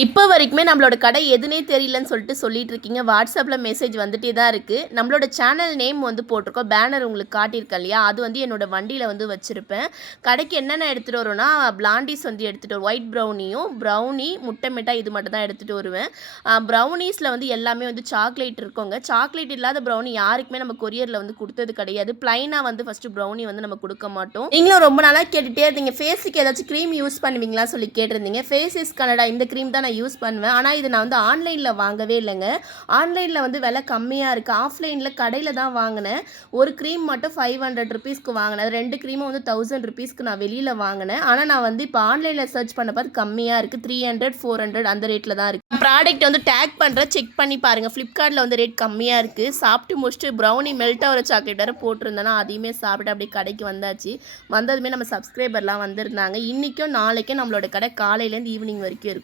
இப்போ வரைக்குமே நம்மளோட கடை எதுனே தெரியலன்னு சொல்லிட்டு இருக்கீங்க. வாட்ஸ்அப்பில் மெசேஜ் வந்துட்டே தான் இருக்குது. நம்மளோட சேனல் நேம் வந்து போட்டிருக்கோம். பேனர் உங்களுக்கு காட்டியிருக்கேன் இல்லையா, அது வந்து என்னோட வண்டியில் வந்து வச்சுருப்பேன். கடைக்கு என்னென்ன எடுத்துகிட்டு வரோன்னா, பிளாண்டிஸ் வந்து எடுத்துகிட்டு வரும். ஒயிட் ப்ரௌனி, முட்டை மிட்டாய் இது மட்டும் தான் எடுத்துகிட்டு வருவேன். ப்ரௌனீஸில் வந்து எல்லாமே வந்து சாக்லேட் இருக்குங்க. சாக்லேட் இல்லாத ப்ரௌனி யாருக்குமே நம்ம கொரியரில் வந்து கொடுத்தது கிடையாது. ப்ளைனாக வந்து ஃபஸ்ட்டு ப்ரௌனி வந்து நம்ம கொடுக்க மாட்டோம். நீங்களும் ரொம்ப நாளாக கேட்டுகிட்டே இருந்தீங்க, ஃபேஸுக்கு ஏதாச்சும் க்ரீம் யூஸ் பண்ணுவீங்களா சொல்லி கேட்டிருந்தீங்க. ஃபேஸ் இஸ் கனடா இந்த க்ரீம் தான் நான் யூஸ் பண்ணுவேன். ஆனால் இது நான் வந்து ஆன்லைனில் வாங்கவே இல்லைங்க. ஆன்லைனில் வந்து விலை கம்மியாக இருக்குது. ஆஃப்லைனில் கடையில் தான் வாங்கினேன். ஒரு க்ரீம் மட்டும் 500 ருபீஸ்க்கு வாங்கினேன். 2 க்ரீமும் வந்து 1000 ருபீஸ்க்கு நான் வெளியில் வாங்கினேன். ஆனால் நான் வந்து இப்போ ஆன்லைனில் சர்ச் பண்ண பார்த்து கம்மியாக இருக்குது. 300 400 அந்த ரேட்டில் தான் இருக்குது. ப்ராடக்ட் வந்து டேக் பண்ணுறேன், செக் பண்ணி பாருங்கள். ஃப்ளிப்கார்ட்டில் வந்து ரேட் கம்மியாக இருக்குது. சாப்பிட்டு முடிச்சுட்டு ப்ரௌனி மெல்ட் ஆகிற சாக்லேட் வேறு போட்டிருந்தேன்னா அதையுமே சாப்பிட்டு அப்படியே கடைக்கு வந்தாச்சு. வந்ததுமே நம்ம சப்ஸ்கிரைபர்லாம் வந்திருந்தாங்க. இன்றைக்கும் நாளைக்கும் நம்மளோட கடை காலையிலேருந்து ஈவினிங் வரைக்கும் இருக்கும்.